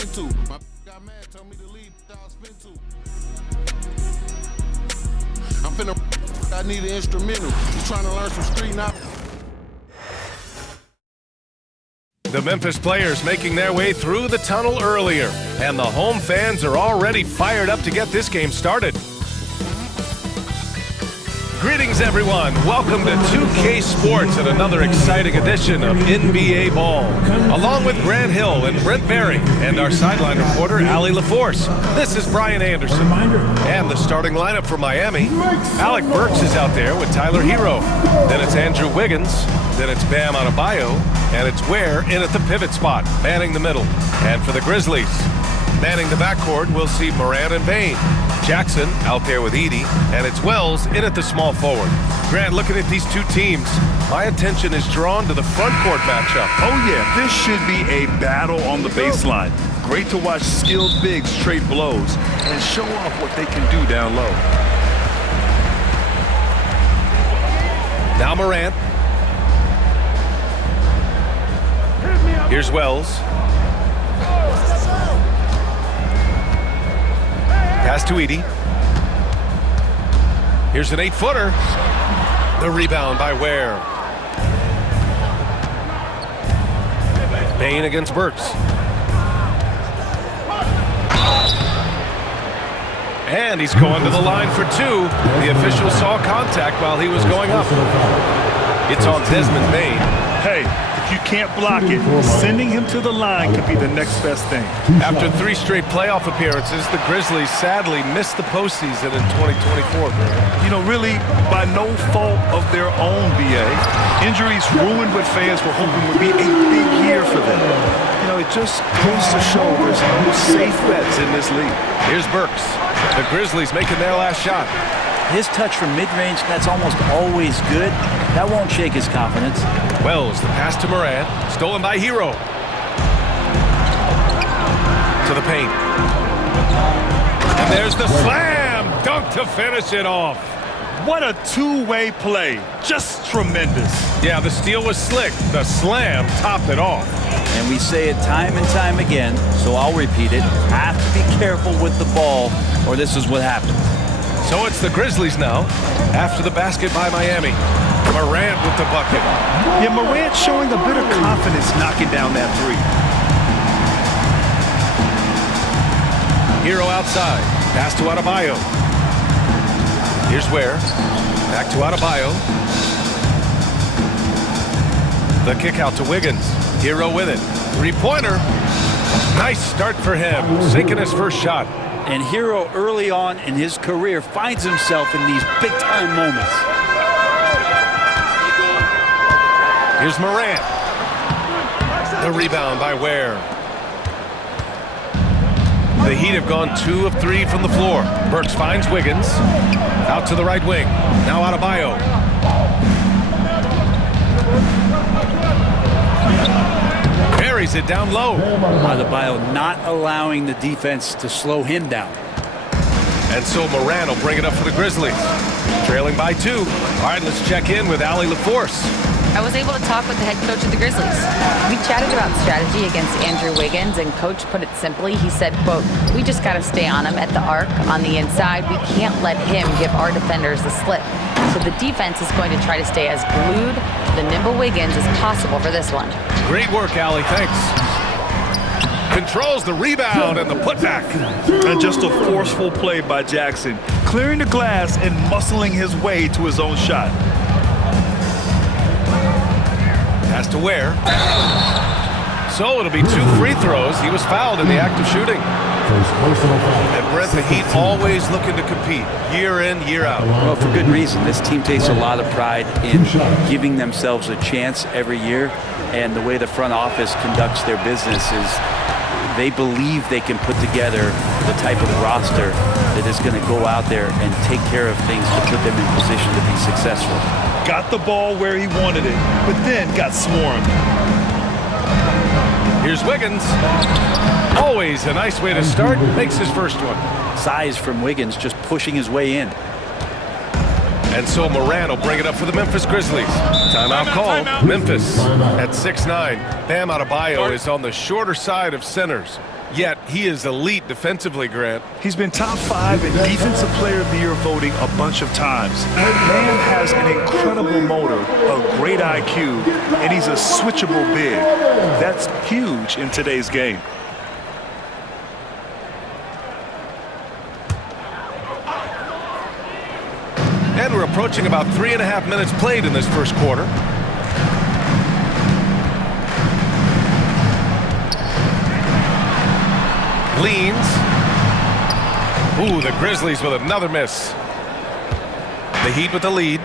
into. My got mad, told me to leave, I was spin to. I'm finna, I need an instrumental. He's trying to learn some street now. The Memphis players making their way through the tunnel earlier, and the home fans are already fired up to get this game started. Greetings, everyone. Welcome to 2K Sports and another exciting edition of NBA Ball. Along with Grant Hill and Brent Berry and our sideline reporter, Allie LaForce, this is Brian Anderson. And the starting lineup for Miami, Alec Burks is out there with Tyler Hero. Then it's Andrew Wiggins. Then it's Bam Adebayo. And it's Ware in at the pivot spot, manning the middle. And for the Grizzlies, manning the backcourt, we'll see Morant and Bane. Jackson out there with Edey, and it's Wells in at the small forward. Grant, looking at these two teams, my attention is drawn to the front court matchup. Oh yeah, this should be a battle on the baseline. Great to watch skilled bigs trade blows and show off what they can do down low. Now Morant. Here's Wells. Pass to Edey. Here's an 8-footer. The rebound by Ware. Bane against Burks. And he's going to the line for two. The official saw contact while he was going up. It's on Desmond Bane. Hey, if you can't block it, sending him to the line could be the next best thing. After 3 straight playoff appearances, the Grizzlies sadly missed the postseason in 2024. You know, really, by no fault of their own, BA. Injuries ruined what fans were hoping would be a big year for them. You know, it just goes to show there's no safe bets in this league. Here's Burks. The Grizzlies making their last shot. His touch from mid-range, that's almost always good. That won't shake his confidence. Wells, the pass to Morant, stolen by Hero. To the paint. And there's the slam dunk to finish it off. What a two-way play. Just tremendous. Yeah, the steal was slick. The slam topped it off. And we say it time and time again, so I'll repeat it. Have to be careful with the ball, or this is what happens. So it's the Grizzlies now, after the basket by Miami. Morant with the bucket. Yeah, Morant showing a bit of confidence knocking down that three. Hero outside. Pass to Adebayo. Here's Ware. Back to Adebayo. The kick out to Wiggins. Hero with it. Three-pointer. Nice start for him. Sinking his first shot. And Hero early on in his career finds himself in these big-time moments. Here's Morant. The rebound by Ware. The Heat have gone 2 of 3 from the floor. Burks finds Wiggins. Out to the right wing. Now Adebayo. Buries it down low. Adebayo not allowing the defense to slow him down. And so Morant will bring it up for the Grizzlies. Trailing by 2. All right, let's check in with Allie LaForce. I was able to talk with the head coach of the Grizzlies. We chatted about strategy against Andrew Wiggins, and coach put it simply. He said, quote, "We just got to stay on him at the arc on the inside. We can't let him give our defenders the slip. So the defense is going to try to stay as glued to the nimble Wiggins as possible for this one." Great work, Allie. Thanks. Controls the rebound and the putback. And just a forceful play by Jackson, clearing the glass and muscling his way to his own shot. Pass to Ware. So it'll be 2 free throws. He was fouled in the act of shooting. And Brent, the Heat always looking to compete year in, year out. Well, for good reason. This team takes a lot of pride in giving themselves a chance every year. And the way the front office conducts their business is they believe they can put together the type of roster that is going to go out there and take care of things to put them in position to be successful. Got the ball where he wanted it, but then got swarmed. Here's Wiggins. Always a nice way to start. Makes his first one. Size from Wiggins just pushing his way in. And so Morant will bring it up for the Memphis Grizzlies. Timeout call. Memphis at 6'9". Bam Adebayo is on the shorter side of centers. Yet he is elite defensively, Grant. He's been top 5 in Defensive Player of the Year voting a bunch of times. Man has an incredible motor, a great IQ, and he's a switchable big. That's huge in today's game. And we're approaching about 3.5 minutes played in this first quarter. Leans. Ooh, the Grizzlies with another miss. The Heat with the lead.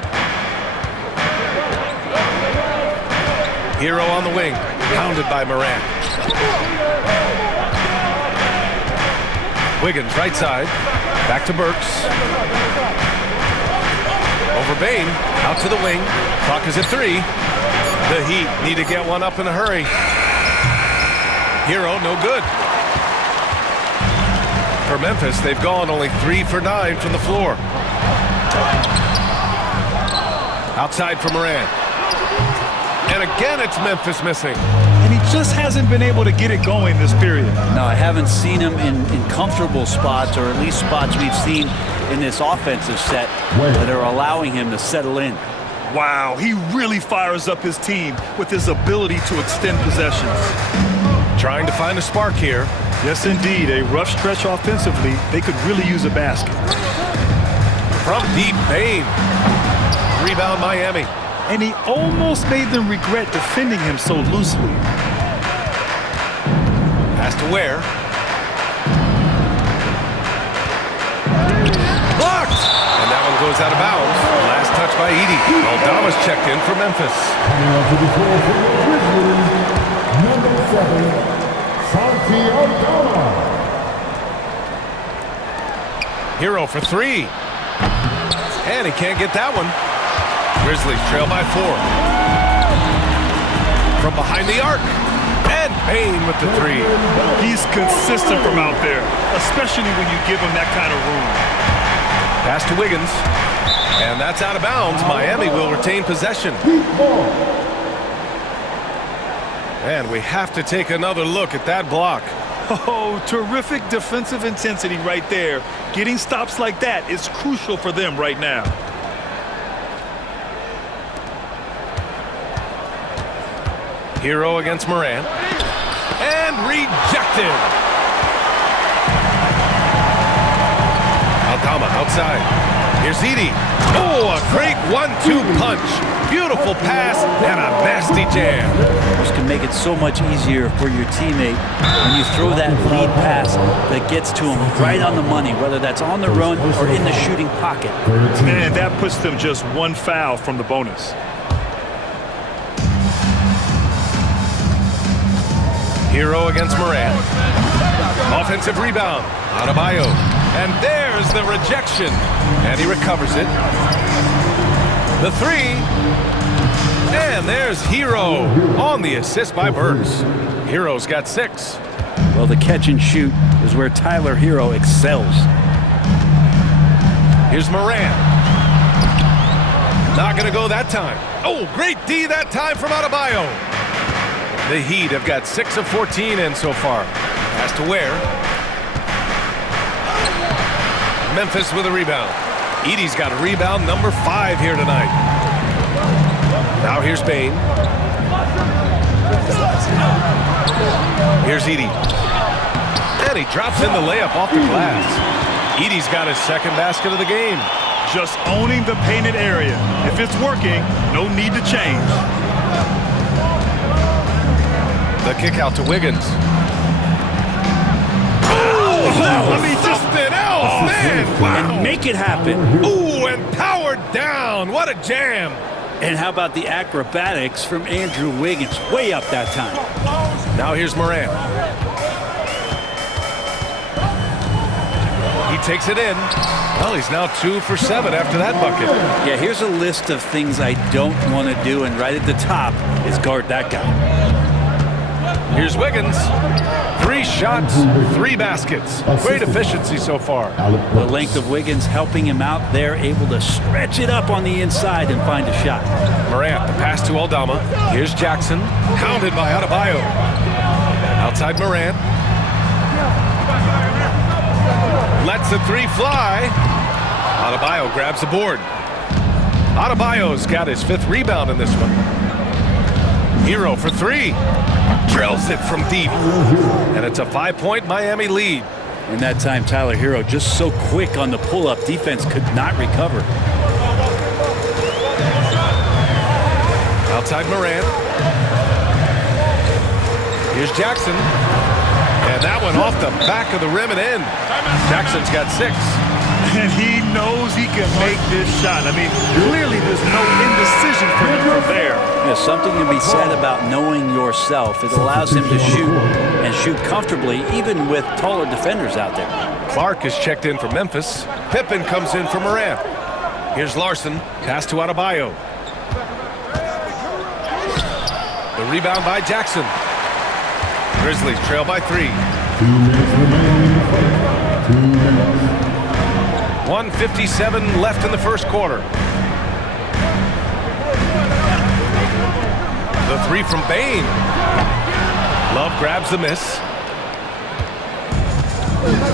Hero on the wing, pounded by Morant. Wiggins, right side. Back to Burks. Over Bain, out to the wing. Clock is at 3. The Heat need to get one up in a hurry. Hero, no good. For Memphis, they've gone only 3 for 9 from the floor. Outside for Morant. And again, it's Memphis missing. And he just hasn't been able to get it going this period. No, I haven't seen him in comfortable spots, or at least spots we've seen in this offensive set that are allowing him to settle in. Wow, he really fires up his team with his ability to extend possessions. Trying to find a spark here. Yes, indeed. A rough stretch offensively. They could really use a basket. From deep, Bain. Rebound, Miami. And he almost made them regret defending him so loosely. Pass to Ware. Blocked! And that one goes out of bounds. Last touch by Edey. Aldama's checked in for Memphis. Hero for 3. And he can't get that one. Grizzlies trail by 4. From behind the arc. And Bain with the 3. He's consistent from out there, especially when you give him that kind of room. Pass to Wiggins. And that's out of bounds. Miami will retain possession. And we have to take another look at that block. Oh, terrific defensive intensity right there. Getting stops like that is crucial for them right now. Hero against Morant. And rejected. Aldama outside. Here's Edey. Oh, a great 1-2 punch. Beautiful pass and a nasty jam. This can make it so much easier for your teammate when you throw that lead pass that gets to him right on the money, whether that's on the run or in the shooting pocket. And that puts them just 1 foul from the bonus. Hero against Morant. Offensive rebound. Adebayo. And there's the rejection. And he recovers it. The 3. And there's Hero on the assist by Burks. Hero's got 6. Well, the catch and shoot is where Tyler Hero excels. Here's Morant. Not going to go that time. Oh, great D that time from Adebayo. The Heat have got 6 of 14 in so far. Pass to Ware. Memphis with a rebound. Edey's got a rebound number 5 here tonight. Now here's Bain. Here's Edey. And he drops in the layup off the glass. Edey's got his second basket of the game. Just owning the painted area. If it's working, no need to change. The kick out to Wiggins. I mean, just Something else, man! Wow! And make it happen. Ooh, and powered down. What a jam! And how about the acrobatics from Andrew Wiggins? Way up that time. Now here's Morant. He takes it in. Well, he's now 2 for 7 after that bucket. Yeah, here's a list of things I don't want to do, and right at the top is guard that guy. Here's Wiggins. 3 shots, 3 baskets. Great efficiency so far. The length of Wiggins helping him out there, able to stretch it up on the inside and find a shot. Morant, the pass to Aldama. Here's Jackson, hounded by Adebayo. Outside Morant. Lets the three fly. Adebayo grabs the board. Adebayo's got his 5th rebound in this one. Hero for 3. Drills it from deep. And it's a 5-point Miami lead. And that time, Tyler Hero just so quick on the pull-up. Defense could not recover. Outside Morant. Here's Jackson. And that one off the back of the rim and in. Jackson's got 6. And he knows he can make this shot. I mean, clearly there's no indecision for him from there. There's something to be said about knowing yourself. It allows him to shoot and shoot comfortably, even with taller defenders out there. Clark is checked in for Memphis. Pippen comes in for Morant. Here's Larson. Pass to Adebayo. The rebound by Jackson. Grizzlies trail by 3. 1:57 left in the first quarter. The 3 from Bane. Love grabs the miss.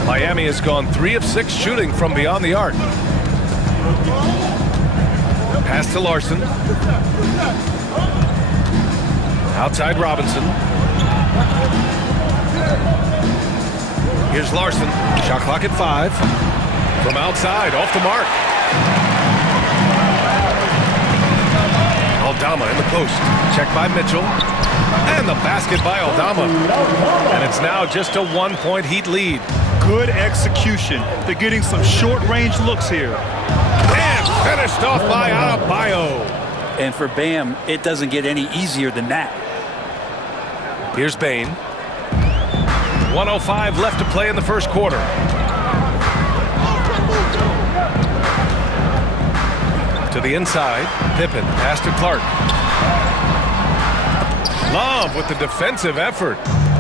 Miami has gone 3 of 6 shooting from beyond the arc. Pass to Larson. Outside Robinson. Here's Larson. Shot clock at 5. From outside, off the mark. Aldama in the post. Checked by Mitchell. And the basket by Aldama. And it's now just a 1-point Heat lead. Good execution. They're getting some short-range looks here. And finished off by Adebayo. And for Bam, it doesn't get any easier than that. Here's Bane. 1:05 left to play in the first quarter. To the inside, Pippen, pass to Clark. Love with the defensive effort.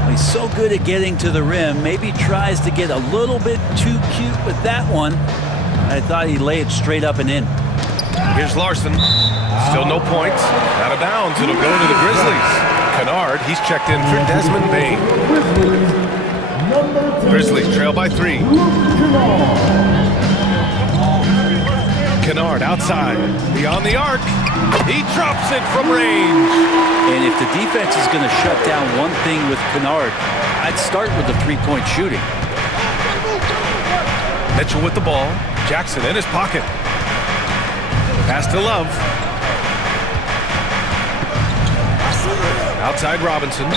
He's so good at getting to the rim. Maybe tries to get a little bit too cute with that one. I thought he'd lay it straight up and in. Here's Larson. Still no points. Out of bounds. It'll go to the Grizzlies. Kennard, he's checked in for Desmond Bane. Grizzlies trail by 3. Kennard outside. Beyond the arc. He drops it from range. And if the defense is going to shut down one thing with Kennard, I'd start with the 3-point shooting. Mitchell with the ball. Jackson in his pocket. Pass to Love. Outside Robinson.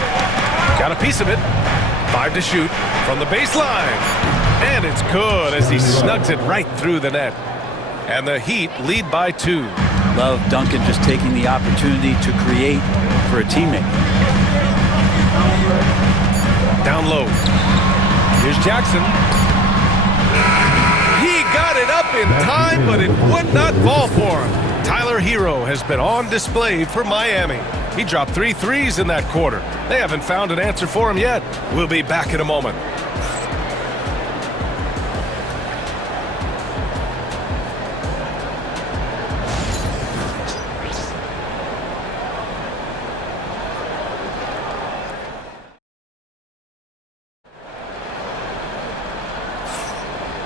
Got a piece of it. 5 to shoot from the baseline. And it's good as he snugs it right through the net. And the Heat lead by 2. Love Duncan just taking the opportunity to create for a teammate. Down low. Here's Jackson. He got it up in time, but it would not fall for him. Tyler Hero has been on display for Miami. He dropped 3 threes in that quarter. They haven't found an answer for him yet. We'll be back in a moment.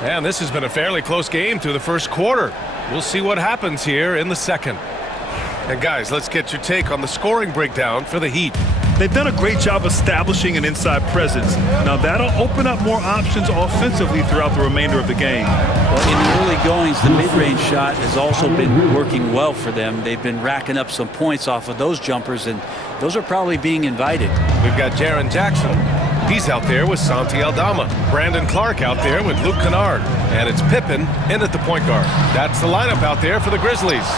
And this has been a fairly close game through the first quarter. We'll see what happens here in the second. And guys, let's get your take on the scoring breakdown for the Heat. They've done a great job establishing an inside presence. Now that'll open up more options offensively throughout the remainder of the game. Well, in the early goings, the mid-range shot has also been working well for them. They've been racking up some points off of those jumpers, and those are probably being invited. We've got Jaren Jackson. He's out there with Santi Aldama. Brandon Clark out there with Luke Kennard. And it's Pippen in at the point guard. That's the lineup out there for the Grizzlies.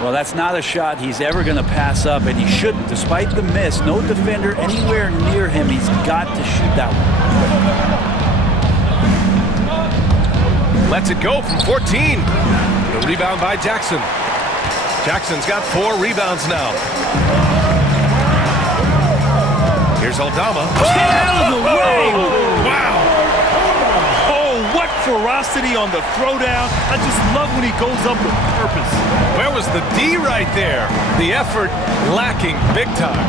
Well, that's not a shot he's ever going to pass up, and he shouldn't. Despite the miss, no defender anywhere near him. He's got to shoot that one. Lets it go from 14. The rebound by Jackson. Jackson's got 4 rebounds now. Here's Aldama. Out of the way! Wow! Oh, what ferocity on the throwdown. I just love when he goes up with purpose. Where was the D right there? The effort lacking big time.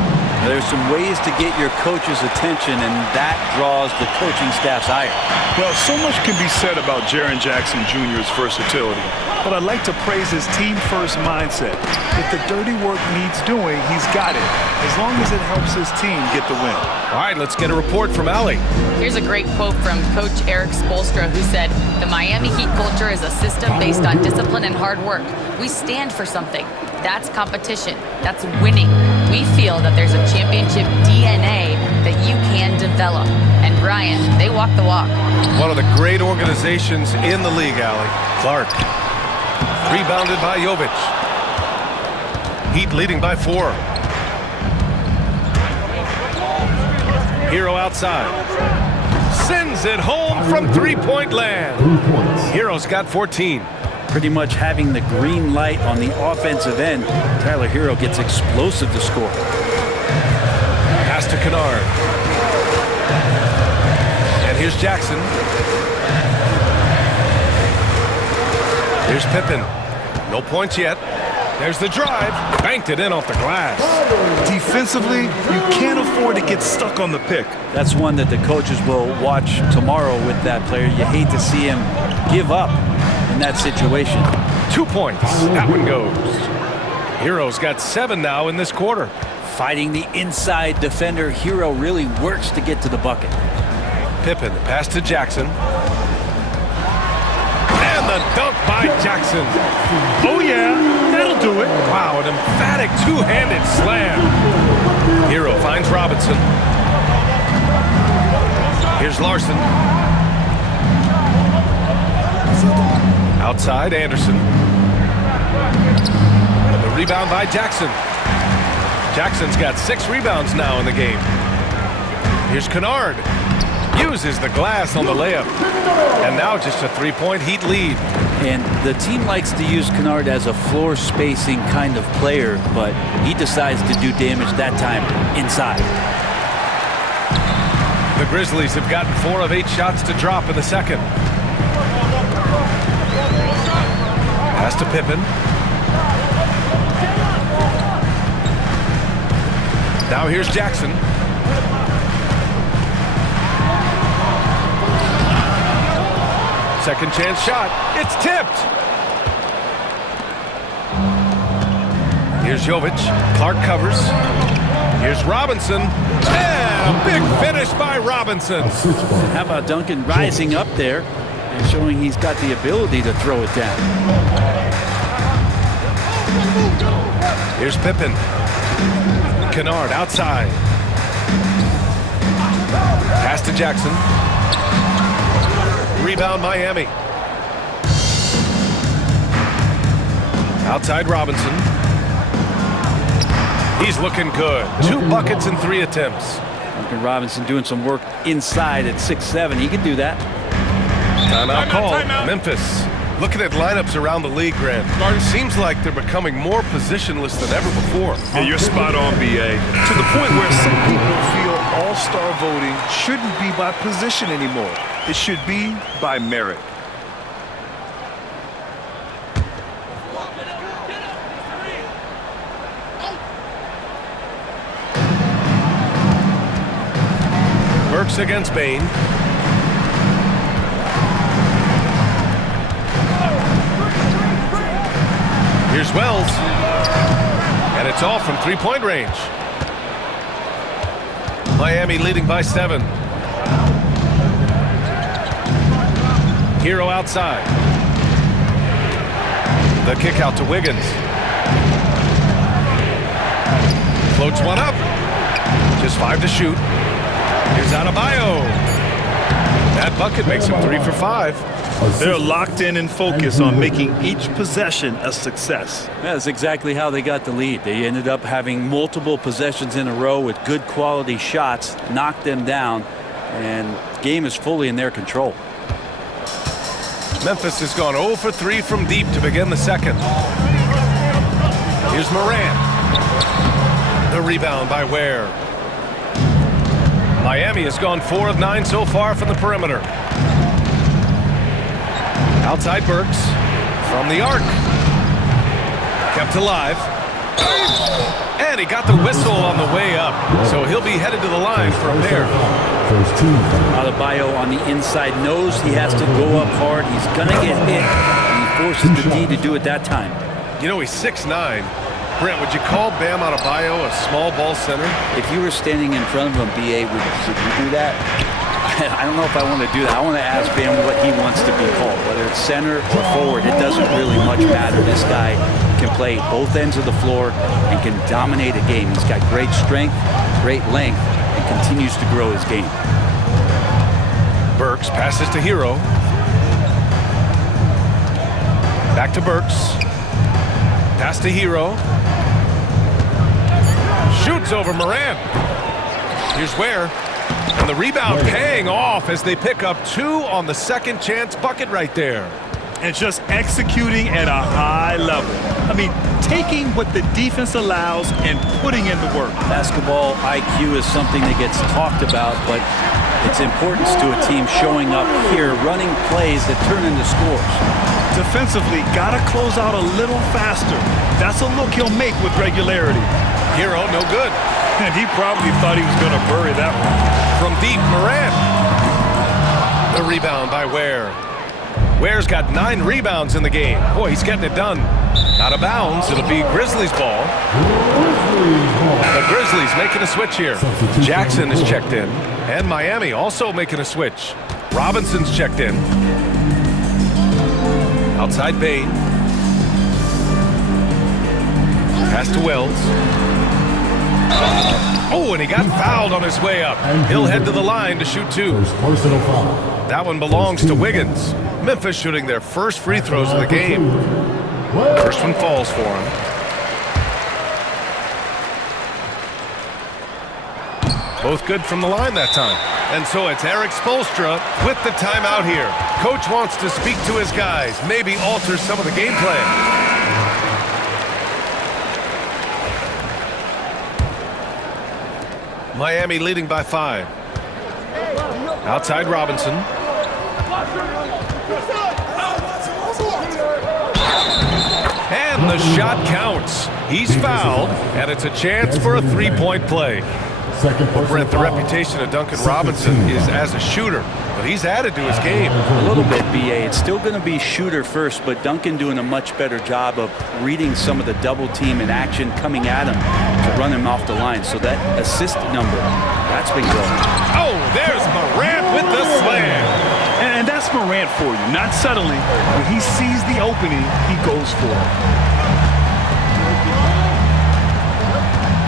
There's some ways to get your coach's attention, and that draws the coaching staff's ire. Well, so much can be said about Jaren Jackson Jr.'s versatility, but I'd like to praise his team-first mindset. If the dirty work needs doing, he's got it, as long as it helps his team get the win. All right, let's get a report from Allie. Here's a great quote from Coach Eric Spoelstra, who said, "The Miami Heat culture is a system based on discipline and hard work. We stand for something. That's competition. That's winning. We feel that there's a championship DNA that you can develop." And Brian, they walk the walk. One of the great organizations in the league, Allie. Clark. Rebounded by Jovic. Heat leading by 4. Hero outside. Sends it home from three-point land. Hero's got 14. Pretty much having the green light on the offensive end, Tyler Hero gets explosive to score. Pass to Kennard. And here's Jackson. Here's Pippen. No points yet. There's the drive. Banked it in off the glass. Defensively, you can't afford to get stuck on the pick. That's one that the coaches will watch tomorrow with that player. You hate to see him give up in that situation. 2 points. That one goes. Hero's got 7 now in this quarter. Fighting the inside defender, Hero really works to get to the bucket. Pippen, pass to Jackson. And the dunk by Jackson. Oh, yeah, that'll do it. Wow, an emphatic two-handed slam. Hero finds Robinson. Here's Larson. Outside, Anderson. The rebound by Jackson. Jackson's got 6 rebounds now in the game. Here's Kennard. Uses the glass on the layup. And now just a 3-point Heat lead. And the team likes to use Kennard as a floor spacing kind of player, but he decides to do damage that time inside. The Grizzlies have gotten 4 of 8 shots to drop in the second. Pass to Pippen. Now here's Jackson. Second chance shot. It's tipped. Here's Jovic. Clark covers. Here's Robinson. And a big finish by Robinson. How about Duncan rising up there and showing he's got the ability to throw it down. Here's Pippen. Kennard outside. Pass to Jackson. Rebound Miami. Outside Robinson. He's looking good. 2 buckets in 3 attempts. Duncan Robinson doing some work inside at 6'7". He can do that. Timeout called. Memphis. Looking at lineups around the league, Grant. It seems like they're becoming more positionless than ever before. Yeah, you're spot on, BA. To the point where some people feel all-star voting shouldn't be by position anymore. It should be by merit. Burks against Bain. Here's Wells. And it's all from 3-point range. Miami leading by 7. Hero outside. The kick out to Wiggins. Floats one up. Just 5 to shoot. Here's Adebayo. That bucket makes him 3 for 5. They're locked in and focused on making each possession a success. That's exactly how they got the lead. They ended up having multiple possessions in a row with good quality shots, knocked them down, and the game is fully in their control. Memphis has gone 0 for 3 from deep to begin the second. Here's Morant. The rebound by Ware. Miami has gone 4 of 9 so far from the perimeter. Outside Burks. From the arc. Kept alive. And he got the whistle on the way up, so he'll be headed to the line for a pair. Adebayo on the inside knows he has to go up hard. He's going to get hit, and he forces the D to do it that time. You know, he's 6'9". Brent, would you call Bam Adebayo a small ball center? If you were standing in front of him, B.A., would you do that? I don't know if I want to do that. I want to ask Bam what he wants to be called. Whether it's center or forward, it doesn't really much matter. This guy can play both ends of the floor and can dominate a game. He's got great strength, great length, and continues to grow his game. Burks passes to Hero. Back to Burks. Pass to Hero. Shoots over Morant. Here's Ware. And the rebound paying off as they pick up 2 on the second chance bucket right there. And just executing at a high level. I mean, taking what the defense allows and putting in the work. Basketball IQ is something that gets talked about, but its importance to a team showing up here, running plays that turn into scores. Defensively, got to close out a little faster. That's a look he'll make with regularity. Hero, no good. And he probably thought he was going to bury that one. From deep, Morant. The rebound by Ware. Ware's got 9 rebounds in the game. Boy, he's getting it done. Out of bounds, it'll be Grizzlies ball. The Grizzlies making a switch here. Jackson is checked in. And Miami also making a switch. Robinson's checked in. Outside Bane. Pass to Wells. Oh, and he got fouled on his way up. He'll head to the line to shoot 2. That one belongs to Wiggins. Memphis shooting their first free throws of the game. First one falls for him. Both good from the line that time. And so it's Eric Spoelstra with the timeout here. Coach wants to speak to his guys, maybe alter some of the game plan. Miami leading by 5. Outside Robinson. And the shot counts. He's fouled, and it's a chance for a 3-point play. Brent, the reputation of Duncan Robinson is as a shooter, but he's added to his game. A little bit, B.A. It's still going to be shooter first, but Duncan doing a much better job of reading some of the double team in action coming at him to run him off the line. So that assist number, that's been growing. Oh, there's Morant with the slam. And that's Morant for you, not settling. When he sees the opening, he goes for it.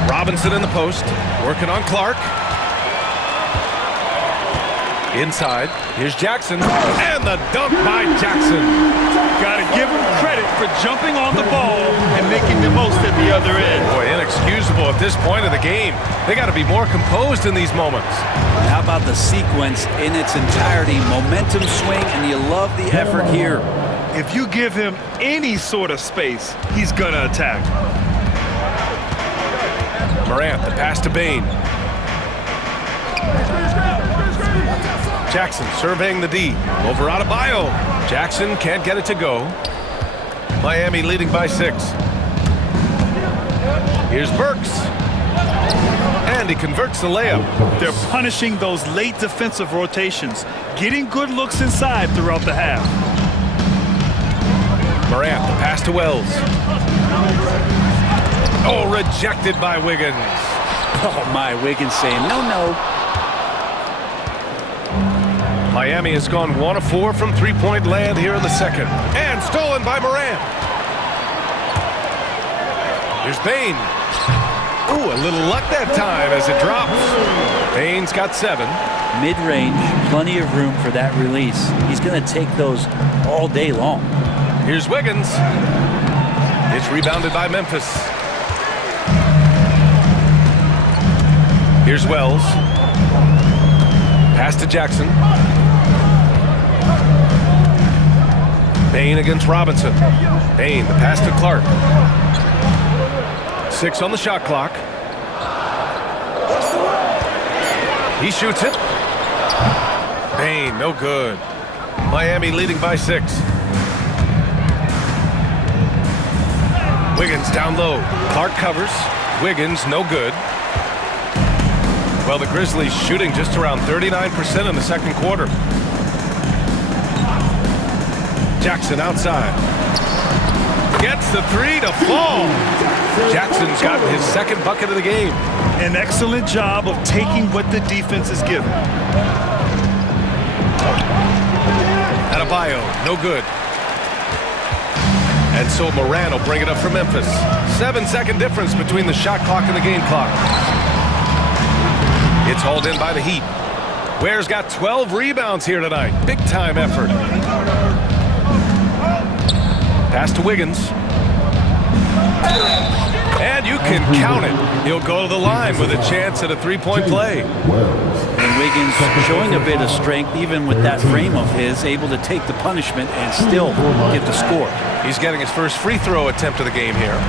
Robinson in the post, working on Clark. Inside, here's Jackson, and the dunk by Jackson. Got to give him credit for jumping on the ball and making the most at the other end. Boy, inexcusable at this point of the game. They got to be more composed in these moments. How about the sequence in its entirety? Momentum swing, and you love the effort here. If you give him any sort of space, he's going to attack. Morant, the pass to Bane. Jackson surveying the D. Over Adebayo. Jackson can't get it to go. Miami leading by 6. Here's Burks. And he converts the layup. They're punishing those late defensive rotations, getting good looks inside throughout the half. Morant, the pass to Wells. Oh, rejected by Wiggins. Oh, my, Wiggins saying, no. Miami has gone 1 of 4 from three-point land here in the second. And stolen by Morant. Here's Bane. Ooh, a little luck that time as it drops. Bane's got 7. Mid-range, plenty of room for that release. He's going to take those all day long. Here's Wiggins. It's rebounded by Memphis. Here's Wells. Pass to Jackson. Bane against Robinson. Bane, the pass to Clark. 6 on the shot clock. He shoots it. Bane, no good. Miami leading by 6. Wiggins down low. Clark covers. Wiggins, no good. Well, the Grizzlies shooting just around 39% in the second quarter. Jackson outside. Gets the three to fall. Jackson's gotten his second bucket of the game. An excellent job of taking what the defense is given. Adebayo, no good. And so Moran will bring it up for Memphis. 7-second difference between the shot clock and the game clock. It's hauled in by the Heat. Ware's got 12 rebounds here tonight. Big time effort. Pass to Wiggins. And you can count it. He'll go to the line with a chance at a three-point play. And Wiggins showing a bit of strength, even with that frame of his, able to take the punishment and still get the score. He's getting his first free throw attempt of the game here.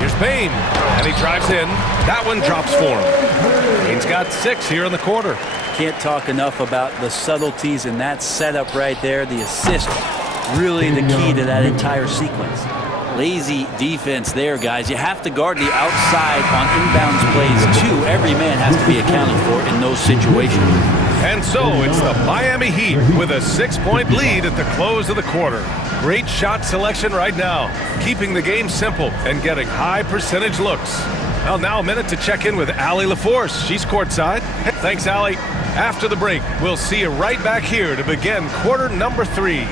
Here's Payne, and he drives in. That one drops for him. Payne's got 6 here in the quarter. Can't talk enough about the subtleties in that setup right there. The assist, really the key to that entire sequence. Lazy defense there, guys. You have to guard the outside on inbounds plays, too. Every man has to be accounted for in those situations. And so it's the Miami Heat with a 6-point lead at the close of the quarter. Great shot selection right now, keeping the game simple and getting high percentage looks. Well, now a minute to check in with Allie LaForce. She's courtside. Thanks, Allie. After the break, we'll see you right back here to begin quarter number 3.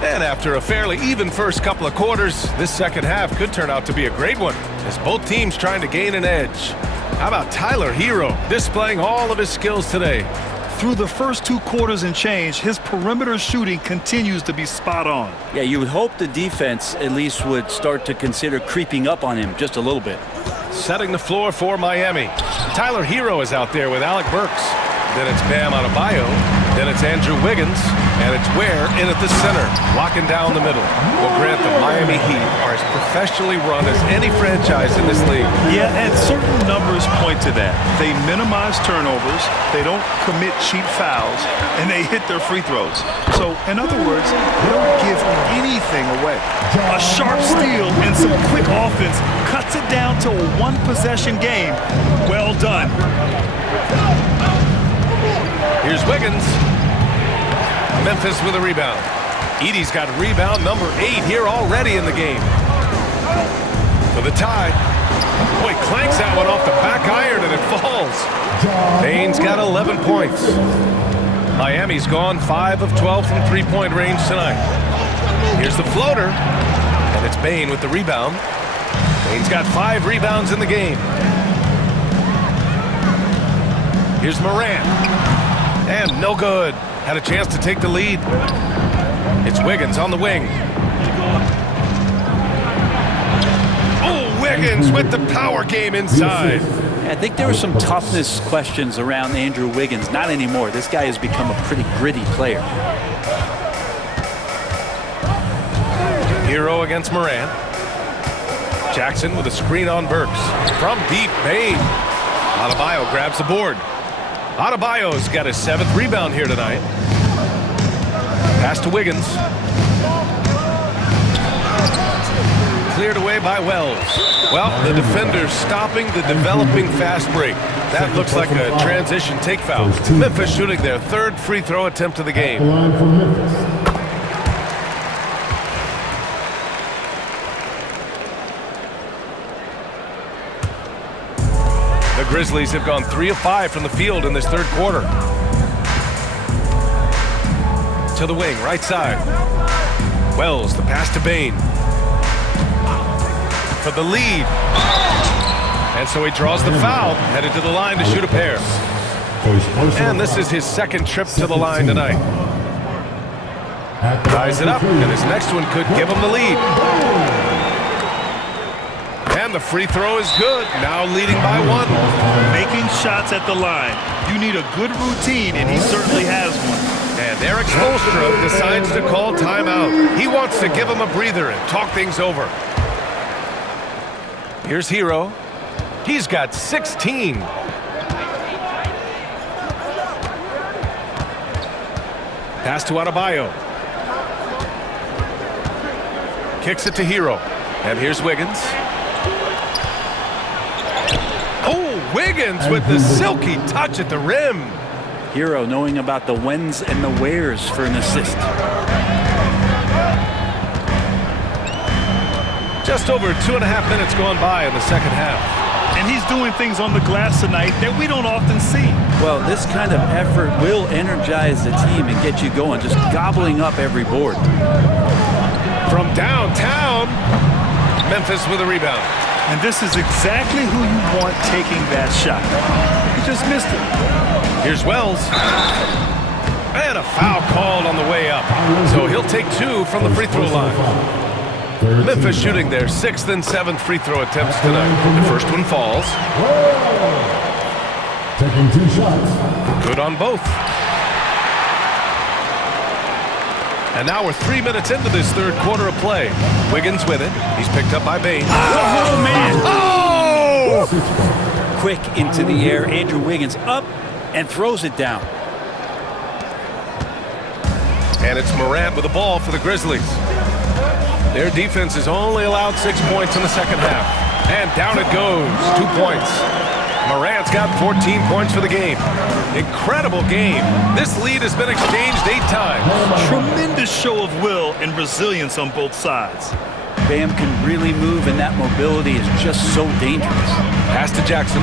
And after a fairly even first couple of quarters, this second half could turn out to be a great one, as both teams trying to gain an edge. How about Tyler Hero displaying all of his skills today? Through the first 2 quarters and change, his perimeter shooting continues to be spot on. Yeah, you would hope the defense at least would start to consider creeping up on him just a little bit. Setting the floor for Miami. Tyler Hero is out there with Alec Burks. Then it's Bam Adebayo. Then it's Andrew Wiggins. And it's Ware in at the center, locking down the middle. Well, Grant, the Miami Heat are as professionally run as any franchise in this league. Yeah, and certain numbers point to that. They minimize turnovers, they don't commit cheap fouls, and they hit their free throws. So, in other words, they don't give anything away. A sharp steal and some quick offense cuts it down to a one-possession game. Well done. Here's Wiggins. Memphis with a rebound. Edey's got rebound number 8 here already in the game. For the tie. Boy, clanks that one off the back iron and it falls. Payne's got 11 points. Miami's gone 5 of 12 from three-point range tonight. Here's the floater. And it's Payne with the rebound. Payne's got 5 rebounds in the game. Here's Moran. And no good. Had a chance to take the lead. It's Wiggins on the wing. Oh, Wiggins with the power game inside. I think there were some toughness questions around Andrew Wiggins. Not anymore. This guy has become a pretty gritty player. Hero against Moran. Jackson with a screen on Burks. From deep, Payne. Adebayo grabs the board. Adebayo's got his 7th rebound here tonight. Pass to Wiggins. Cleared away by Wells. Well, the defender's stopping the developing fast break. That looks like a transition take foul. Memphis shooting their 3rd free throw attempt of the game. The Grizzlies have gone 3 of 5 from the field in this 3rd quarter. to the wing, right side. Wells, the pass to Bain. For the lead. And so he draws the foul, headed to the line to shoot a pair. And this is his second trip to the line tonight. Ties it up, and his next one could give him the lead. And the free throw is good, now leading by 1. Making shots at the line. You need a good routine, and he certainly has one. And Eric Spoelstra decides to call timeout. He wants to give him a breather and talk things over. Here's Hero. He's got 16. Pass to Adebayo. Kicks it to Hero. And here's Wiggins. Oh, Wiggins with the silky touch at the rim. Hero knowing about the whens and the wheres for an assist. Just over 2.5 minutes gone by in the second half. And he's doing things on the glass tonight that we don't often see. Well, this kind of effort will energize the team and get you going, just gobbling up every board. From downtown, Memphis with a rebound. And this is exactly who you want taking that shot. He just missed it. Here's Wells. And a foul called on the way up. So he'll take 2 from the free throw line. Memphis shooting their 6th and 7th free throw attempts tonight. The first one falls. Taking 2 shots. Good on both. And now we're 3 minutes into this third quarter of play. Wiggins with it. He's picked up by Bain. Oh, man. Oh! Quick into the air. Andrew Wiggins up and throws it down. And it's Morant with the ball for the Grizzlies. Their defense has only allowed 6 points in the second half. And down it goes. 2 points. Morant's got 14 points for the game. Incredible game. This lead has been exchanged 8 times. Tremendous show of will and resilience on both sides. Bam can really move, and that mobility is just so dangerous. Pass to Jackson.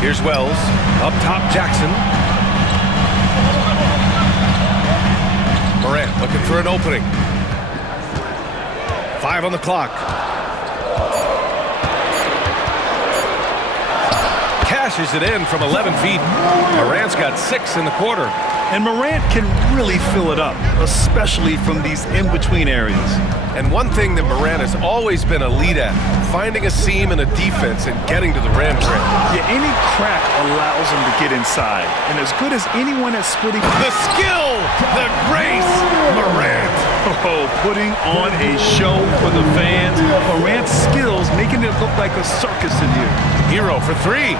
Here's Wells. Up top, Jackson. Morant looking for an opening. 5 on the clock. Cashes it in from 11 feet. Morant's got 6 in the quarter. And Morant can really fill it up, especially from these in-between areas. And one thing that Morant has always been elite at, finding a seam in a defense and getting to the rim. Yeah, any crack allows him to get inside. And as good as anyone at splitting... The skill, the grace, Morant. Oh, putting on a show for the fans. Morant's skills making it look like a circus in here. Hero for 3.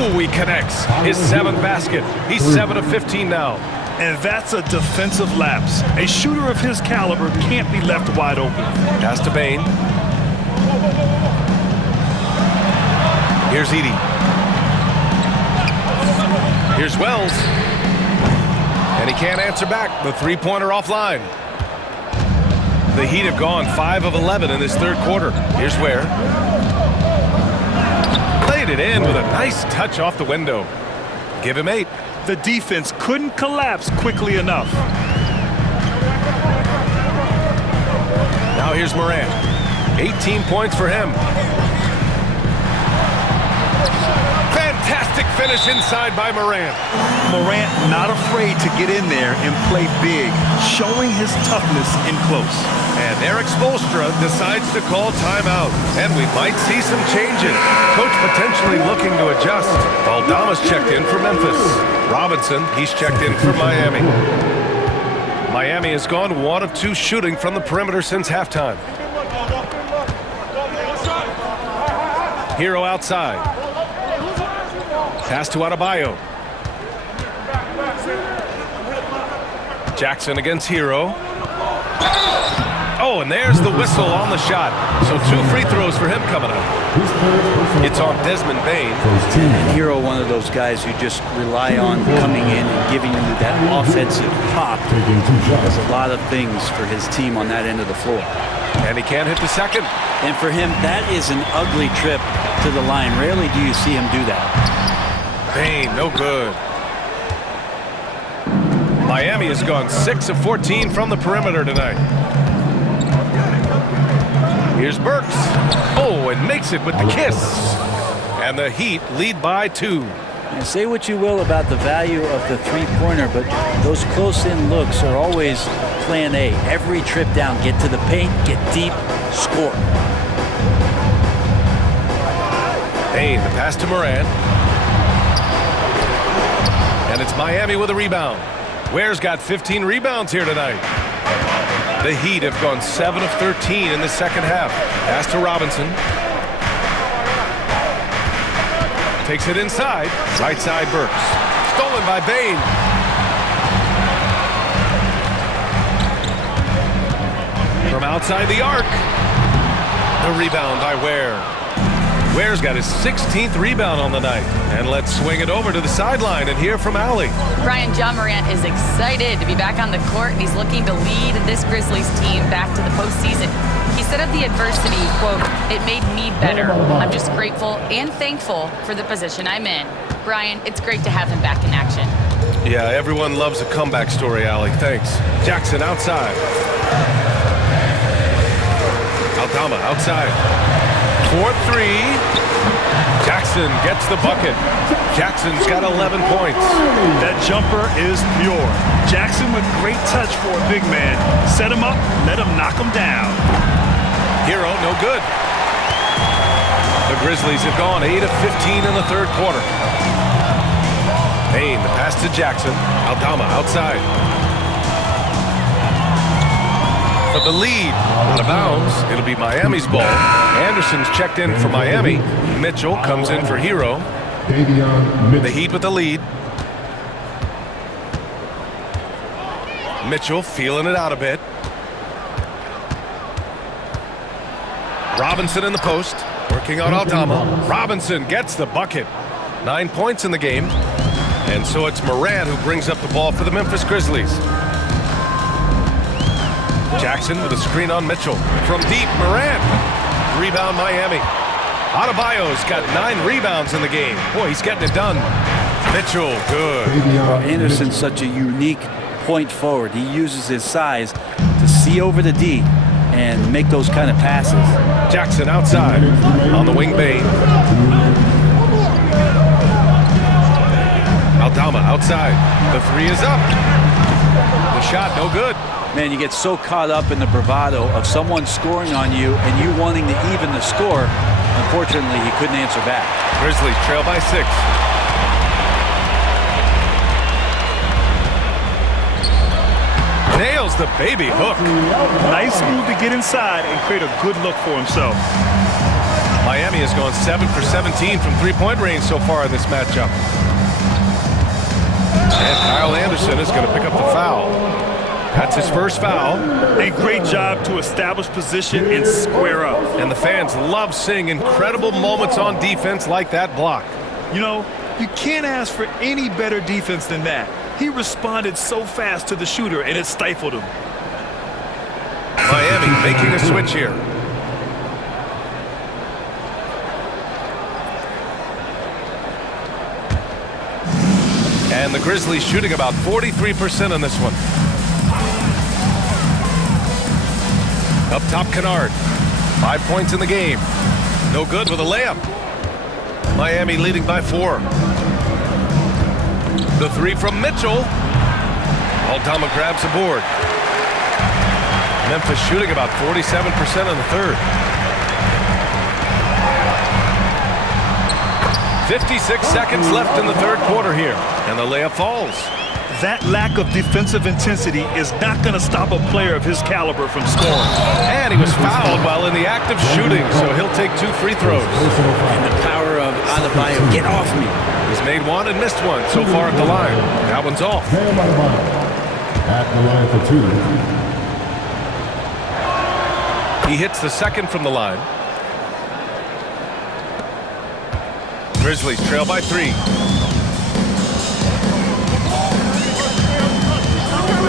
Ooh, he connects. His 7th basket. He's 7 of 15 now. And that's a defensive lapse. A shooter of his caliber can't be left wide open. Pass to Bain. Here's Edey. Here's Wells. And he can't answer back. The three-pointer offline. The Heat have gone 5 of 11 in this third quarter. Here's Ware. Laid it in with a nice touch off the window. Give him 8. The defense couldn't collapse quickly enough. Now here's Morant. 18 points for him. Fantastic finish inside by Morant. Morant not afraid to get in there and play big, showing his toughness in close. And Eric Spoelstra decides to call timeout. And we might see some changes. Coach potentially looking to adjust. Aldama's checked in for Memphis. Robinson, he's checked in for Miami. Miami has gone 1 of 2 shooting from the perimeter since halftime. Hero outside. Pass to Adebayo. Jackson against Hero. Oh, and there's the whistle on the shot. So 2 free throws for him coming up. It's on Desmond Bain. And Hero, one of those guys who just rely on coming in and giving you that offensive pop. Does a lot of things for his team on that end of the floor. And he can't hit the second. And for him, that is an ugly trip to the line. Rarely do you see him do that. Bain, no good. Miami has gone 6 of 14 from the perimeter tonight. Here's Burks. Oh, and makes it with the kiss. And the Heat lead by 2. And say what you will about the value of the three-pointer, but those close-in looks are always plan A. Every trip down, get to the paint, get deep, score. Payne, the pass to Morant. And it's Miami with a rebound. Ware's got 15 rebounds here tonight. The Heat have gone 7 of 13 in the second half. Pass to Robinson. Takes it inside. Right side Burks. Stolen by Payne. From outside the arc. The rebound by Ware. Ware's got his 16th rebound on the night. And let's swing it over to the sideline and hear from Allie. Brian, John Morant is excited to be back on the court, and he's looking to lead this Grizzlies team back to the postseason. He said of the adversity, quote, "It made me better. I'm just grateful and thankful for the position I'm in." Brian, it's great to have him back in action. Yeah, everyone loves a comeback story, Allie. Thanks. Jackson outside. Aldama outside. 4-3. Jackson gets the bucket. Jackson's got 11 points. That jumper is pure. Jackson with great touch for a big man. Set him up, let him knock him down. Hero, no good. The Grizzlies have gone 8 of 15 in the third quarter. Payne, the pass to Jackson. Aldama outside. For the lead. Out of bounds. It'll be Miami's ball. Anderson's checked in for Miami. Mitchell comes in for Hero. The Heat with the lead. Mitchell feeling it out a bit. Robinson in the post. Working on Aldama. Robinson gets the bucket. 9 points in the game. And so it's Morant who brings up the ball for the Memphis Grizzlies. Jackson with a screen on Mitchell. From deep, Morant. Rebound Miami. Adebayo's got 9 rebounds in the game. Boy, he's getting it done. Mitchell, good. Well, Anderson's such a unique point forward. He uses his size to see over the D and make those kind of passes. Jackson outside. On the wing, Payne. Aldama outside. The 3 is up. The shot, no good. Man, you get so caught up in the bravado of someone scoring on you and you wanting to even the score. Unfortunately, he couldn't answer back. Grizzlies trail by 6. Nails the baby hook. Nice move to get inside and create a good look for himself. Miami has gone 7 for 17 from three-point range so far in this matchup. And Kyle Anderson is going to pick up the foul. That's his first foul. A great job to establish position and square up. And the fans love seeing incredible moments on defense like that block. You know, you can't ask for any better defense than that. He responded so fast to the shooter, and it stifled him. Miami making a switch here. And the Grizzlies shooting about 43% on this one. Up top, Kennard. 5 points in the game. No good with a layup. Miami leading by 4. The 3 from Mitchell. Aldama grabs the board. Memphis shooting about 47% in the third. 56 seconds left in the third quarter here. And the layup falls. That lack of defensive intensity is not going to stop a player of his caliber from scoring. And he was fouled while in the act of shooting, so he'll take 2 free throws. And the power of Adebayo. Get off me. He's made one and missed one so far at the line. That one's off. At the line for 2. He hits the second from the line. Grizzlies trail by 3.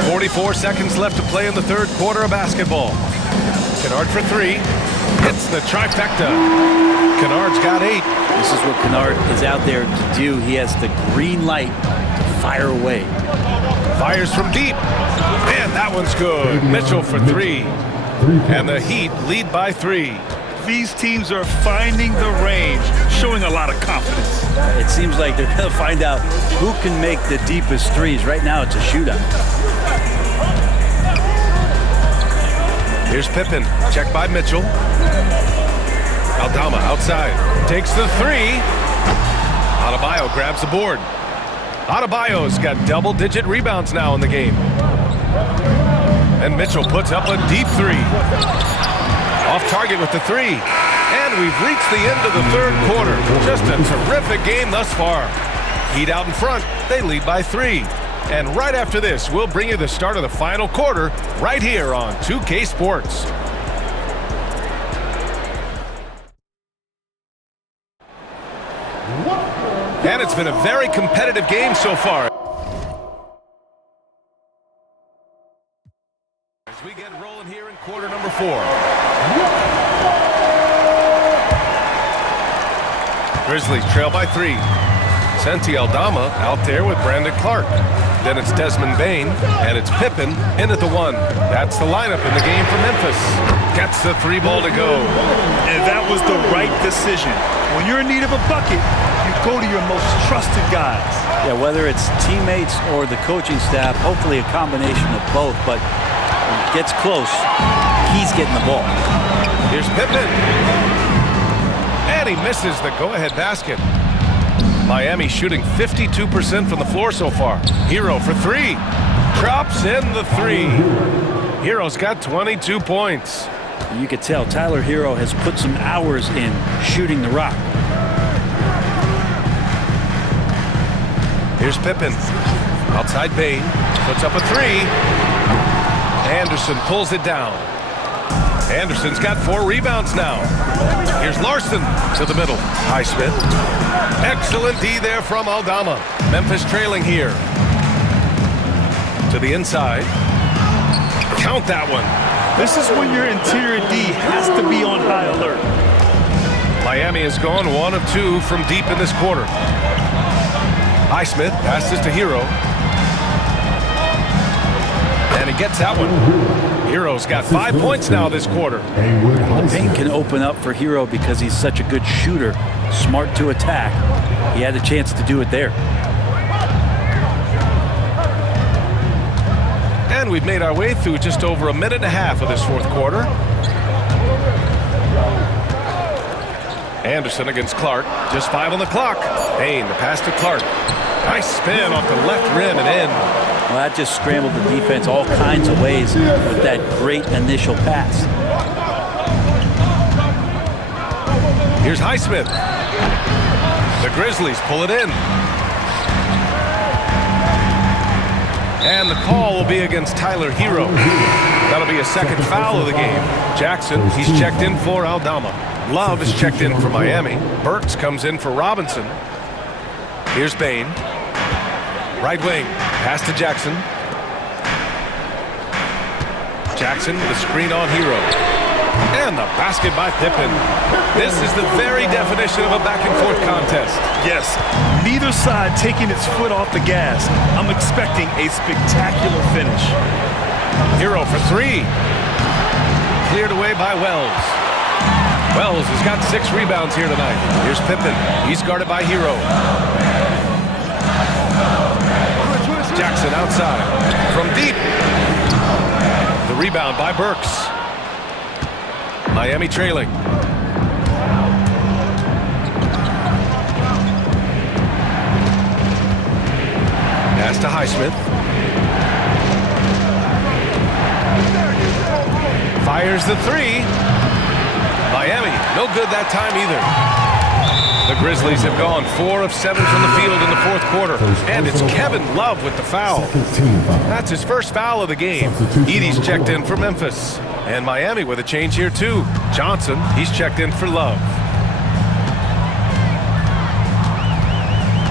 44 seconds left to play in the third quarter of basketball. Kennard for 3. Hits the trifecta. Kennard's got 8. This is what Kennard is out there to do. He has the green light to fire away. Fires from deep. And that one's good. Mitchell for 3. And the Heat lead by 3. These teams are finding the range, showing a lot of confidence. It seems like they're going to find out who can make the deepest threes. Right now, it's a shootout. Here's Pippen. Checked by Mitchell. Aldama outside. Takes the 3. Adebayo grabs the board. Adebayo's got double-digit rebounds now in the game. And Mitchell puts up a deep 3. Off target with the 3. And we've reached the end of the third quarter. Just a terrific game thus far. Heat out in front. They lead by 3. And right after this, we'll bring you the start of the final quarter right here on 2K Sports. And it's been a very competitive game so far. As we get rolling here in quarter number 4. Grizzlies trail by 3. Santi Aldama out there with Brandon Clark. Then it's Desmond Bane, and it's Pippen in at the 1. That's the lineup in the game for Memphis. Gets the 3 ball to go. And that was the right decision. When you're in need of a bucket, you go to your most trusted guys. Yeah, whether it's teammates or the coaching staff, hopefully a combination of both, but when it gets close, he's getting the ball. Here's Pippen. And he misses the go-ahead basket. Miami shooting 52% from the floor so far. Hero for 3. Drops in the 3. Hero's got 22 points. You could tell Tyler Hero has put some hours in shooting the rock. Here's Pippen. Outside Bane. Puts up a 3. Anderson pulls it down. Anderson's got 4 rebounds now. Here's Larson to the middle. Highsmith. Excellent D there from Aldama. Memphis trailing here. To the inside. Count that one. This is when your interior D has to be on high alert. Miami has gone 1 of 2 from deep in this quarter. Highsmith passes to Hero. And he gets that one. Hero's got 5 points now this quarter. The paint can open up for Hero because he's such a good shooter, smart to attack. He had a chance to do it there. And we've made our way through just over a minute and a half of this fourth quarter. Anderson against Clark. Just 5 on the clock. Bane, the pass to Clark. Nice spin off the left rim and in. Well, that just scrambled the defense all kinds of ways with that great initial pass. Here's Highsmith. The Grizzlies pull it in. And the call will be against Tyler Hero. That'll be a second foul of the game. Jackson, he's checked in for Aldama. Love is checked in for Miami. Burks comes in for Robinson. Here's Bane. Right wing, pass to Jackson. Jackson, the screen on Hero. And the basket by Pippen. This is the very definition of a back-and-forth contest. Yes, neither side taking its foot off the gas. I'm expecting a spectacular finish. Hero for 3. Cleared away by Wells. Wells has got 6 rebounds here tonight. Here's Pippen. He's guarded by Hero. Jackson outside. From deep. The rebound by Burks. Miami trailing. Pass to Highsmith. Fires the 3. Miami, no good that time either. The Grizzlies have gone 4 of 7 from the field in the fourth quarter. And it's Kevin Love with the foul. That's his first foul of the game. Edey's checked in for Memphis. And Miami with a change here too. Johnson, he's checked in for Love.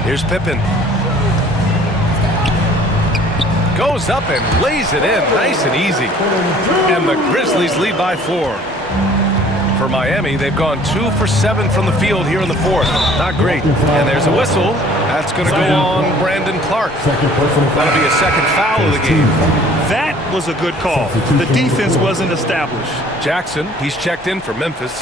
Here's Pippen. Goes up and lays it in nice and easy. And the Grizzlies lead by 4. For Miami, they've gone 2 for 7 from the field here in the fourth. Not great. And there's a whistle. That's going to go on Brandon Clark. That'll be a second foul of the game. That was a good call. The defense wasn't established. Jackson, he's checked in for Memphis.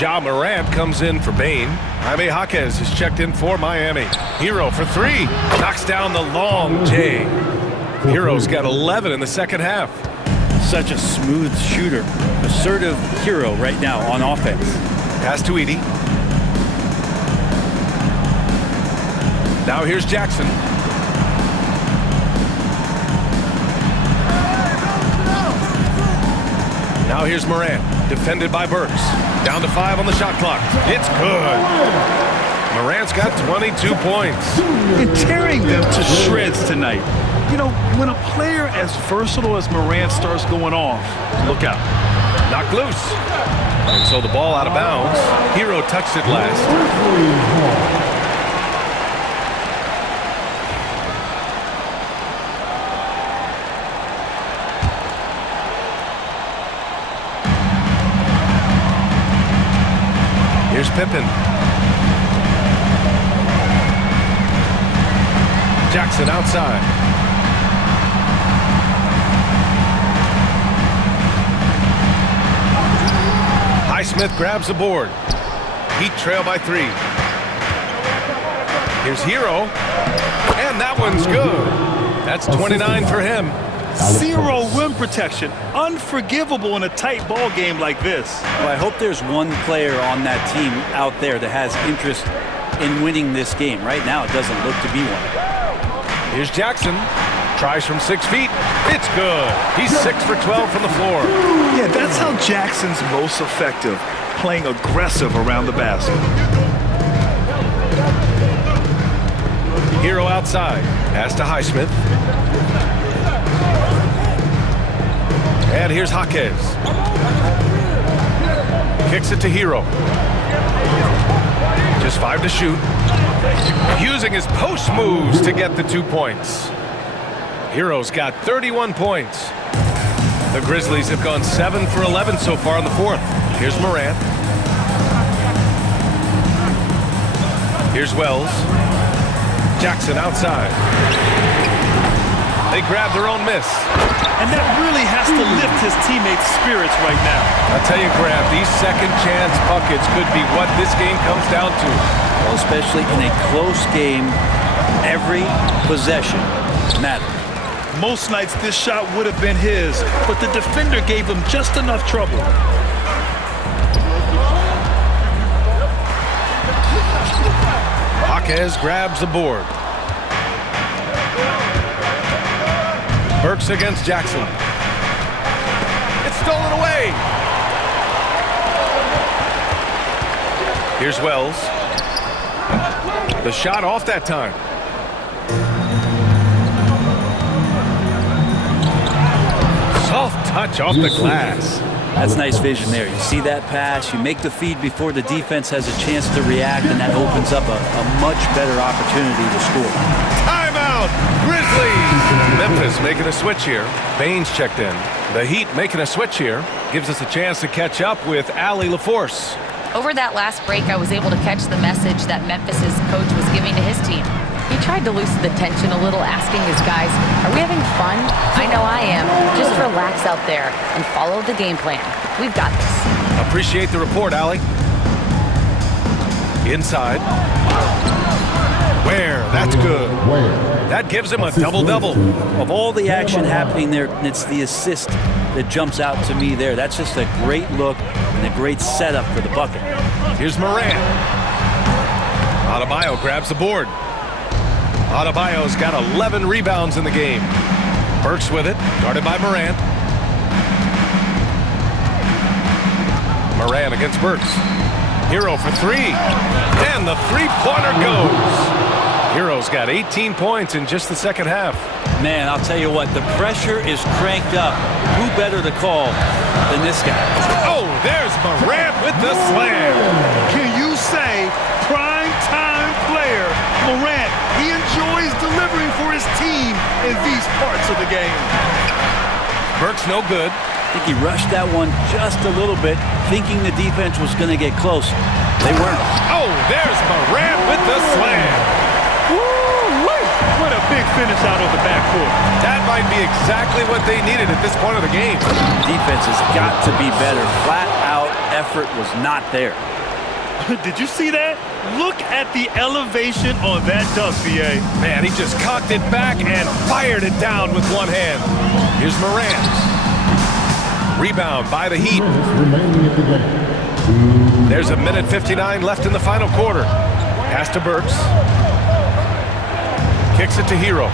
Ja Morant comes in for Bain. Jaime Jaquez is checked in for Miami. Hero for 3. Knocks down the long J. Hero's got 11 in the second half. Such a smooth shooter. Assertive Hero right now on offense. Pass to Edey. Now here's Jackson. Now here's Morant, defended by Burks. Down to 5 on the shot clock. It's good. Morant's got 22 points. And tearing them to shreds tonight. You know, when a player as versatile as Morant starts going off, look out. Knocked loose. And so the ball out of bounds. Hero touched it last. Here's Pippen. Jackson outside. Highsmith grabs the board. Heat trail by 3. Here's Hero. And that one's good. That's 29 for him. Zero rim protection. Unforgivable in a tight ball game like this. Well, I hope there's one player on that team out there that has interest in winning this game. Right now, it doesn't look to be one. Here's Jackson. Tries from 6 feet. It's good. He's 6 for 12 from the floor. Yeah, that's how Jackson's most effective, playing aggressive around the basket. Hero outside. Pass to Highsmith. And here's Jaquez. Kicks it to Hero. Just 5 to shoot. Using his post moves to get the 2 points. Hero's got 31 points. The Grizzlies have gone 7 for 11 so far in the fourth. Here's Morant. Here's Wells. Jackson outside. They grab their own miss. And that really has to lift his teammates' spirits right now. I'll tell you, Grab, these second chance buckets could be what this game comes down to. Well, especially in a close game, every possession matters. Most nights this shot would have been his, but the defender gave him just enough trouble. Jaquez grabs the board. Burks against Jackson. It's stolen away. Here's Wells. The shot off that time. Soft touch off the glass. That's nice vision there. You see that pass, you make the feed before the defense has a chance to react, and that opens up a much better opportunity to score. Timeout, Grizzlies! Memphis making a switch here. Baines checked in. The Heat making a switch here. Gives us a chance to catch up with Allie LaForce. Over that last break, I was able to catch the message that Memphis's coach was giving to his team. He tried to loosen the tension a little, asking his guys, are we having fun? I know I am. Just relax out there and follow the game plan. We've got this. Appreciate the report, Allie. Inside. Where? That's good. That gives him a double-double. Of all the action happening there, it's the assist that jumps out to me there. That's just a great look and a great setup for the bucket. Here's Morant. Adebayo grabs the board. Adebayo's got 11 rebounds in the game. Burks with it, guarded by Morant. Morant against Burks. Hero for 3. And the three-pointer goes. Hero's got 18 points in just the second half. Man, I'll tell you what, the pressure is cranked up. Who better to call than this guy? Oh, there's Morant with the slam. Can you say prime-time player Morant? He enjoys delivering for his team in these parts of the game. Burks no good. think he rushed that one just a little bit, thinking the defense was going to get close. They weren't. Oh, there's Morant with the slam. Woo-wee! What a big finish out of the backcourt. That might be exactly what they needed at this point of the game. Defense has got to be better. Flat out effort was not there. Did you see that? Look at the elevation on that dunk, BA. Man, he just cocked it back and fired it down with one hand. Here's Morant. Rebound by the Heat. Remaining at the game. There's a minute 59 left in the final quarter. Pass to Burks. Kicks it to Hero.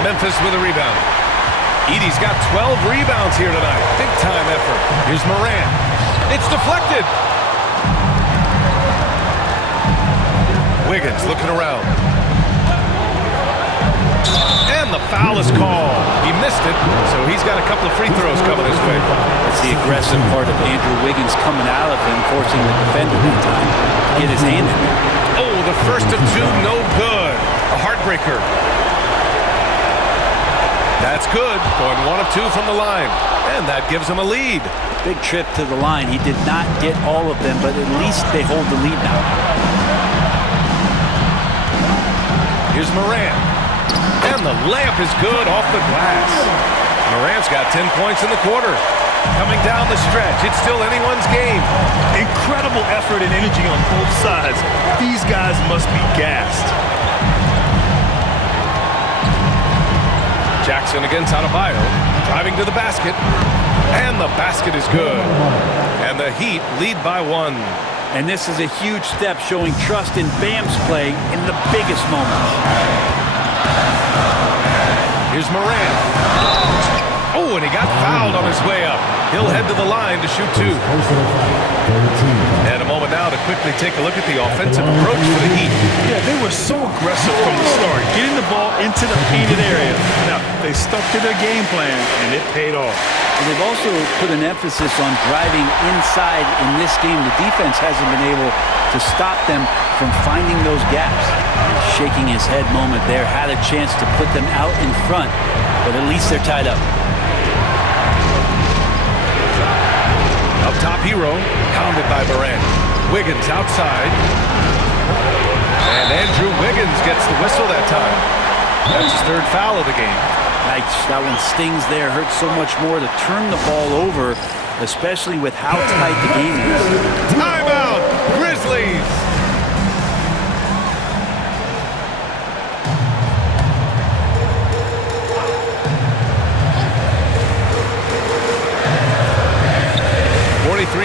Memphis with a rebound. Edey's got 12 rebounds here tonight. Big time effort. Here's Morant. It's deflected. Wiggins looking around. And the foul is called. He missed it, so he's got a couple of free throws coming his way. It's the aggressive part of Andrew Wiggins coming out of him, forcing the defender that time to get his hand in there. Oh, the first of two, no good. A heartbreaker. That's good. Going 1 of 2 from the line. And that gives him a lead. Big trip to the line. He did not get all of them, but at least they hold the lead now. Here's Morant. And the layup is good off the glass. Morant's got 10 points in the quarter. Coming down the stretch, it's still anyone's game. Incredible effort and energy on both sides. These guys must be gassed. Jackson against Adebayo, driving to the basket, and the basket is good. And the Heat lead by 1. And this is a huge step showing trust in Bam's play in the biggest moments. Here's Morant. Oh, and he got fouled on his way up. He'll head to the line to shoot 2. And a moment now to quickly take a look at the offensive approach for the Heat. Yeah, they were so aggressive from the start, getting the ball into the painted area. Now, they stuck to their game plan, and it paid off. And they've also put an emphasis on driving inside in this game. The defense hasn't been able to stop them from finding those gaps. Shaking his head moment there, had a chance to put them out in front, but at least they're tied up. Up top, Hero, pounded by Morant. Wiggins outside. And Andrew Wiggins gets the whistle that time. That's his 3rd foul of the game. Nice. That one stings there. Hurts so much more to turn the ball over, especially with how tight the game is. Timeout, Grizzlies!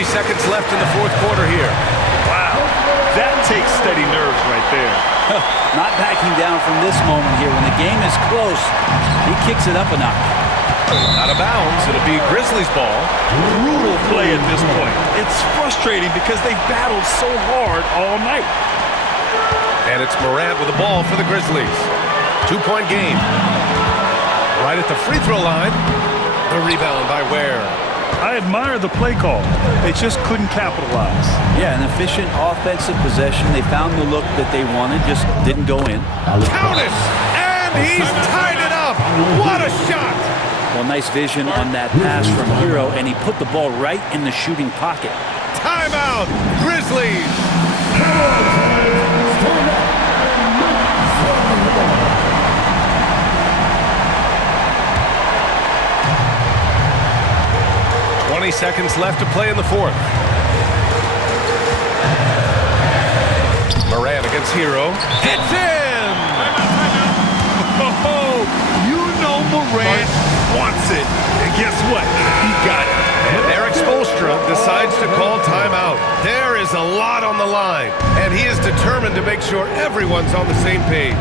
Seconds left in the 4th quarter here. Wow, that takes steady nerves right there. Not backing down from this moment here. When the game is close, he kicks it up a notch. Out of bounds, it'll be Grizzlies ball. Brutal play at this point. It's frustrating because they've battled so hard all night. And it's Morant with the ball for the Grizzlies. 2-point game. Right at the free throw line. The rebound by Ware. I admire the play call. They just couldn't capitalize. Yeah, an efficient offensive possession. They found the look that they wanted, just didn't go in. Count it! And he's tied it up! What a shot! Well, nice vision on that pass from Hero, and he put the ball right in the shooting pocket. Timeout, Grizzlies! 20 seconds left to play in the 4th. Morant against Hero. It's in! Oh, you know Morant wants it. And guess what? He got it. And Eric Spoelstra decides to call timeout. There is a lot on the line, and he is determined to make sure everyone's on the same page.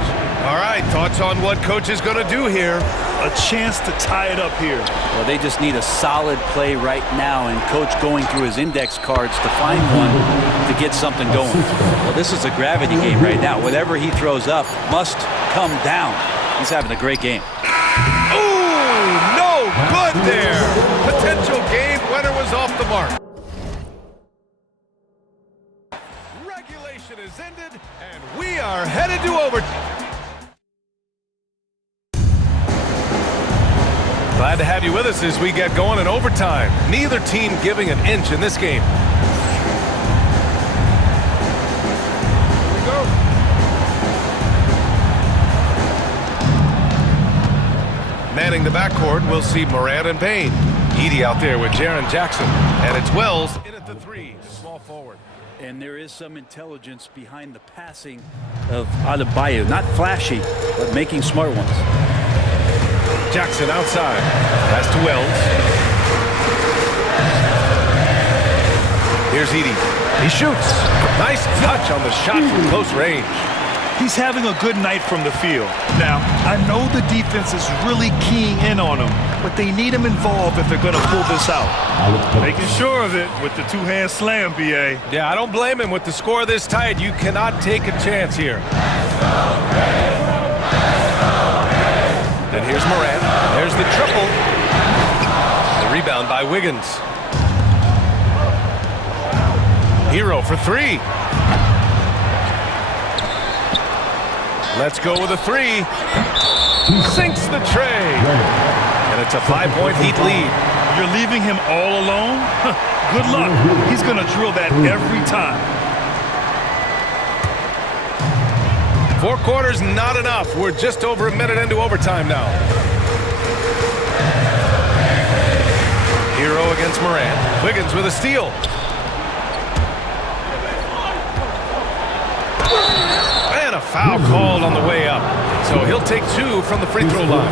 All right, thoughts on what coach is going to do here? A chance to tie it up here. Well, they just need a solid play right now, and coach going through his index cards to find one to get something going. Well, this is a gravity game right now. Whatever he throws up must come down. He's having a great game. Ooh, no good there. Potential game winner was off the mark. Regulation is ended, and we are headed to overtime. Glad to have you with us as we get going in overtime. Neither team giving an inch in this game. Here we go. Manning the backcourt, we'll see Morant and Bain. Edie out there with Jaren Jackson. And it's Wells in at the three, small forward. And there is some intelligence behind the passing of Adebayo. Not flashy, but making smart ones. Jackson outside. Pass to Wells. Here's Edie. He shoots. Nice touch on the shot from close range. He's having a good night from the field. Now, I know the defense is really keying in on him, but they need him involved if they're going to pull this out. Making sure of it with the two-hand slam, B.A. Yeah, I don't blame him. With the score this tight, you cannot take a chance here. Then here's Morant. There's the triple. The rebound by Wiggins. Hero for three. Let's go with a three. Sinks the tray. And it's a 5-point Heat lead. You're leaving him all alone? Good luck. He's going to drill that every time. 4 quarters, not enough. We're just over a minute into overtime now. Hero against Morant. Wiggins with a steal. And a foul called on the way up. So he'll take 2 from the free throw line.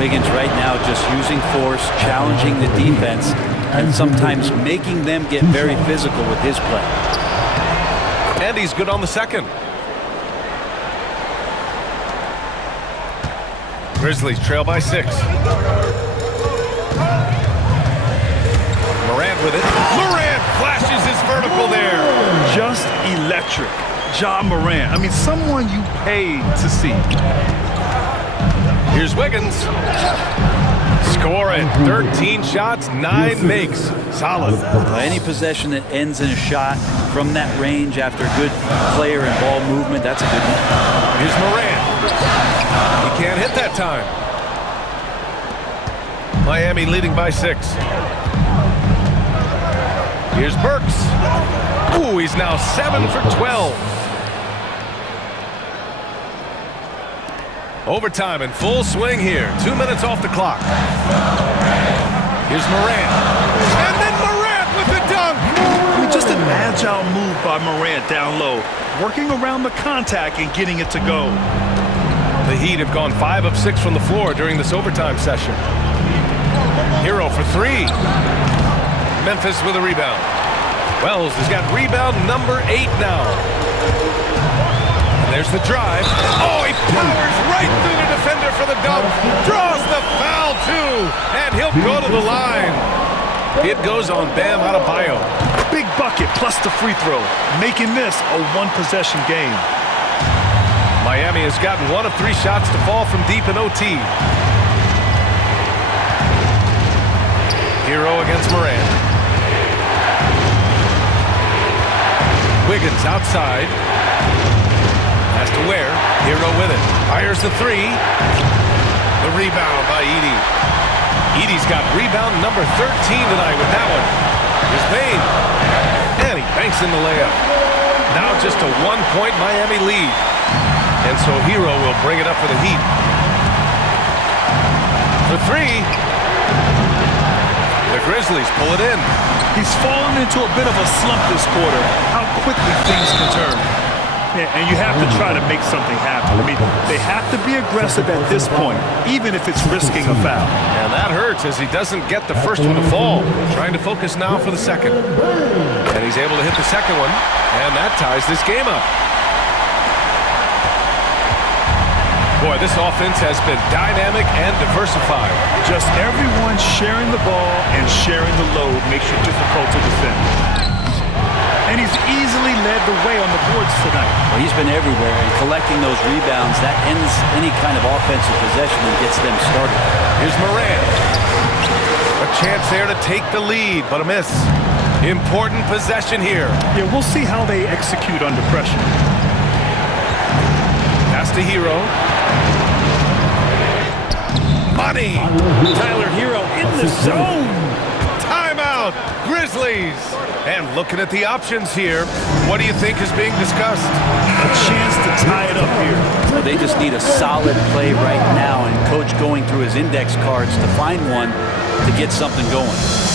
Wiggins right now just using force, challenging the defense, and sometimes making them get very physical with his play. And he's good on the second. Grizzlies trail by 6. Morant with it. Morant flashes his vertical there. Just electric. Ja Morant. I mean, someone you paid to see. Here's Wiggins. Score it. 13 shots, 9 makes. Solid. Any possession that ends in a shot from that range after a good player and ball movement, that's a good one. Here's Morant. He can't hit that time. Miami leading by 6. Here's Burks. Ooh, he's now 7 for 12. Overtime in full swing here. 2 minutes off the clock. Here's Morant. And then Morant with the dunk. I mean, just an agile move by Morant down low. Working around the contact and getting it to go. The Heat have gone 5 of 6 from the floor during this overtime session. Hero for 3. Memphis with a rebound. Wells has got rebound number 8 now. And there's the drive. Oh, he powers right through the defender for the dunk. Draws the foul, too. And he'll go to the line. It goes on Bam Adebayo. Big bucket plus the free throw, making this a one-possession game. Miami has gotten 1 of 3 shots to fall from deep in OT. Hero against Morant. Wiggins outside. Has to Ware. Hero with it. Fires the 3. The rebound by Edie. Edie's got rebound number 13 tonight with that one. Here's Bain. And he banks in the layup. Now just a 1-point Miami lead. And so Hero will bring it up for the Heat. For 3. The Grizzlies pull it in. He's fallen into a bit of a slump this quarter. How quickly things can turn. Yeah, and you have to try to make something happen. I mean, they have to be aggressive at this point, even if it's risking a foul. And that hurts as he doesn't get the first one to fall. Trying to focus now for the second. And he's able to hit the second one, and that ties this game up. Boy, this offense has been dynamic and diversified. Just everyone sharing the ball and sharing the load makes it difficult to defend. And he's easily led the way on the boards tonight. Well, he's been everywhere, and collecting those rebounds, that ends any kind of offensive possession and gets them started. Here's Morant. A chance there to take the lead, but a miss. Important possession here. Yeah, we'll see how they execute under pressure. Pass to Hero. money. Tyler Hero in the zone. Timeout, Grizzlies. And looking at the options here, what do you think is being discussed? A chance to tie it up here. Well, they just need a solid play right now, and Coach going through his index cards to find one to get something going.